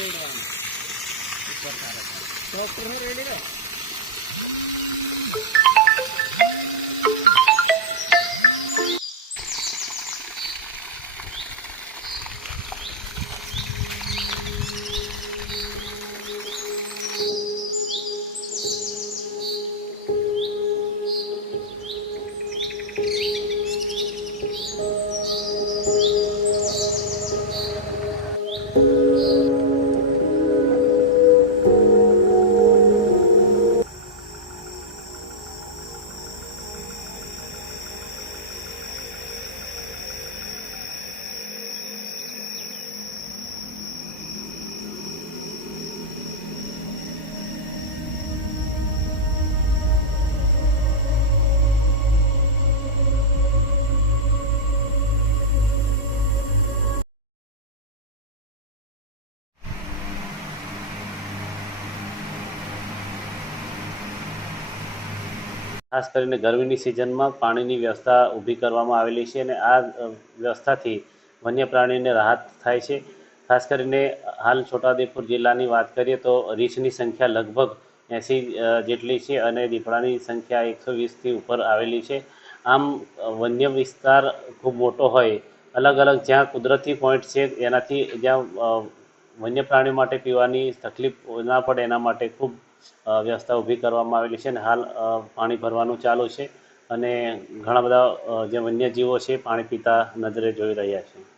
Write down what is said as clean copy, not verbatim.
રેડવાનું ઉપર તારે તો ઉપર રેડી રહે. ખાસ કરીને ગરમીની સિઝનમાં પાણીની વ્યવસ્થા ઊભી કરવામાં આવેલી છે અને આ વ્યવસ્થાથી વન્ય પ્રાણીઓને રાહત થાય છે. ખાસ કરીને હાલ છોટાઉદેપુર જિલ્લાની વાત કરીએ તો રીંછની સંખ્યા લગભગ 80 જેટલી છે અને દીપડાની સંખ્યા 120થી ઉપર આવેલી છે. આમ વન્ય વિસ્તાર ખૂબ મોટો હોય, અલગ અલગ જ્યાં કુદરતી પોઈન્ટ છે એનાથી જ્યાં વન્ય પ્રાણીઓ માટે પીવાની તકલીફ ના પડે એના માટે ખૂબ વ્યવસ્થા ઊભી કરવામાં આવેલી છે અને હાલ પાણી ભરવાનું ચાલુ છે અને ઘણા બધા જે વન્યજીવો છે પાણી પીતા નજરે જોઈ રહ્યા છે.